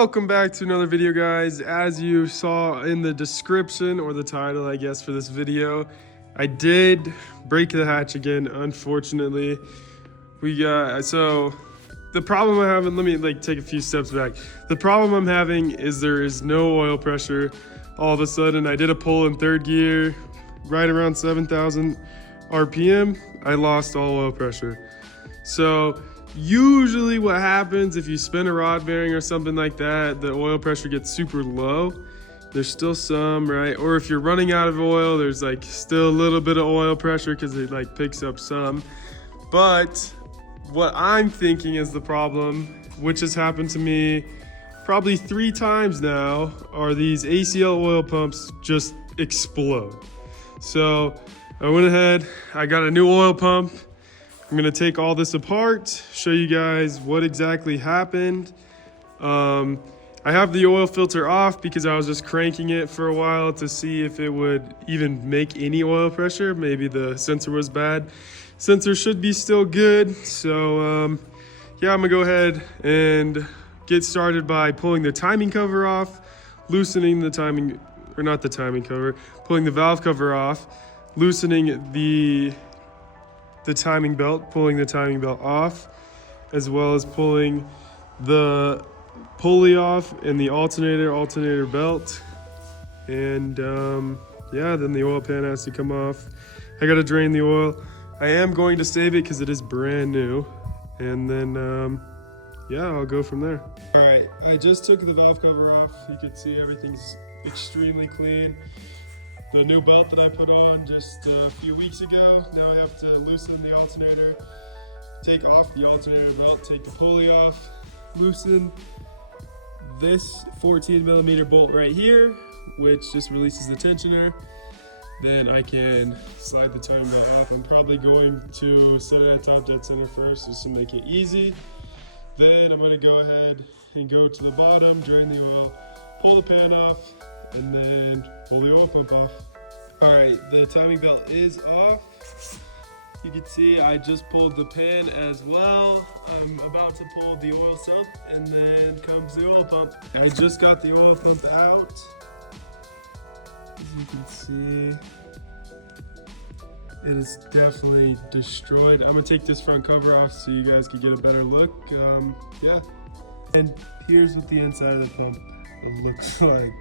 Welcome back to another video, guys. As you saw in the description, or the title, I guess, for this video, I did break the hatch again, unfortunately. So the problem I'm having, let me take a few steps back. The problem I'm having is there is no oil pressure. All of a sudden, I did a pull in third gear, right around 7,000 RPM, I lost all oil pressure. So usually what happens if you spin a rod bearing or something like that, the oil pressure gets super low. There's still some, right? Or if you're running out of oil, there's still a little bit of oil pressure because it picks up some. But what I'm thinking is the problem, which has happened to me probably 3 times now, are these ACL oil pumps just explode. So I went ahead, I got a new oil pump. I'm gonna take all this apart, show you guys what exactly happened. I have the oil filter off because I was just cranking it for a while to see if it would even make any oil pressure. Maybe the sensor was bad. Sensor should be still good. So yeah, I'm gonna go ahead and get started by pulling the timing cover off, loosening the timing, or not the timing cover, pulling the valve cover off, loosening the timing belt, pulling the timing belt off, as well as pulling the pulley off and the alternator belt. And yeah, then the oil pan has to come off. I gotta drain the oil. I am going to save it because it is brand new. And then yeah, I'll go from there. All right, I just took the valve cover off. You can see everything's extremely clean. The new belt that I put on just a few weeks ago, now I have to loosen the alternator, take off the alternator belt, take the pulley off, loosen this 14mm bolt right here, which just releases the tensioner. Then I can slide the timing belt off. I'm probably going to set it at top dead center first just to make it easy. Then I'm going to go ahead and go to the bottom, drain the oil, pull the pan off, and then pull the oil pump off. All right, the timing belt is off. You can see I just pulled the pan as well. I'm about to pull the oil sump, and then comes the oil pump. I just got the oil pump out. As you can see, it is definitely destroyed. I'm gonna take this front cover off so you guys could get a better look. Yeah, and here's what the inside of the pump looks like.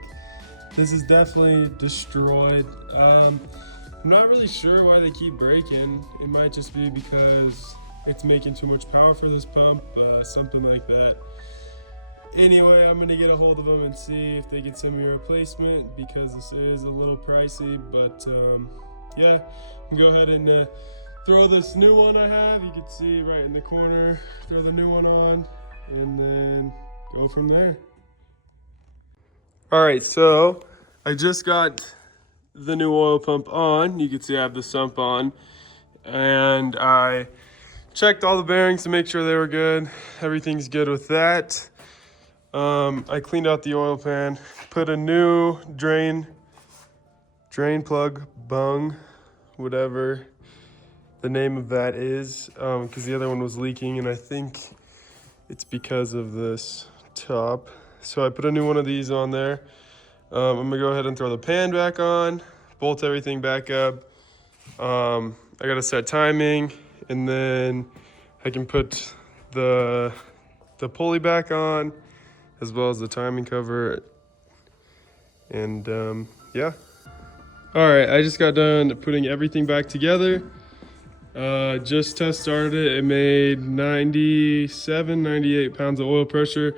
This is definitely destroyed. I'm not really sure why they keep breaking. It might just be because it's making too much power for this pump, something like that. Anyway, I'm gonna get a hold of them and see if they can send me a replacement because this is a little pricey. But yeah, I'm gonna go ahead and throw this new one I have. You can see right in the corner. Throw the new one on, and then go from there. All right, so I just got the new oil pump on. You can see I have the sump on, and I checked all the bearings to make sure they were good. Everything's good with that. I cleaned out the oil pan, put a new drain plug bung, whatever the name of that is, because the other one was leaking, and I think it's because of this top. So I put a new one of these on there. I'm gonna go ahead and throw the pan back on, bolt everything back up. I gotta set timing, and then I can put the pulley back on, as well as the timing cover. And yeah. All right, I just got done putting everything back together. Just test started it. It made 97, 98 pounds of oil pressure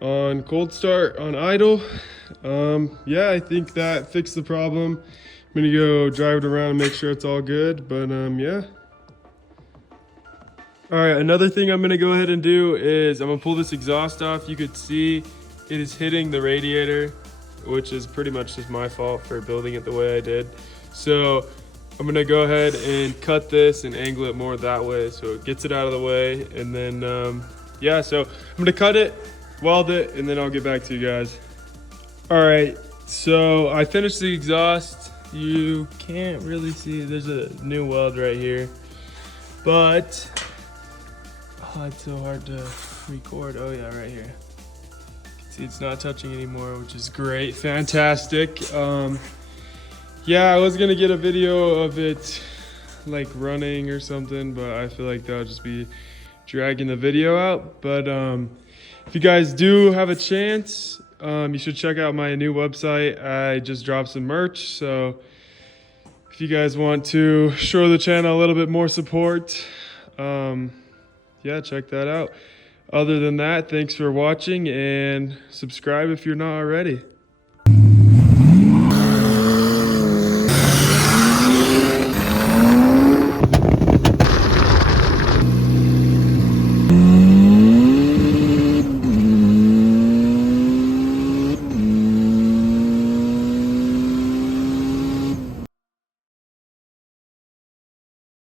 on cold start, on idle. Yeah, I think that fixed the problem. I'm gonna go drive it around and make sure it's all good, but yeah. All right, another thing I'm gonna go ahead and do is I'm gonna pull this exhaust off. You could see it is hitting the radiator, which is pretty much just my fault for building it the way I did. So I'm gonna go ahead and cut this and angle it more that way so it gets it out of the way. And then, yeah, so I'm gonna cut it, weld it, and then I'll get back to you guys. All right, so I finished the exhaust. You can't really see, there's a new weld right here, but oh, it's so hard to record. Oh yeah, right here. See, it's not touching anymore, which is great. Fantastic. Yeah, I was gonna get a video of it like running or something, but I feel like that'll just be dragging the video out. But if you guys do have a chance, you should check out my new website. I just dropped some merch, so if you guys want to show the channel a little bit more support, yeah, check that out. Other than that, thanks for watching and subscribe if you're not already.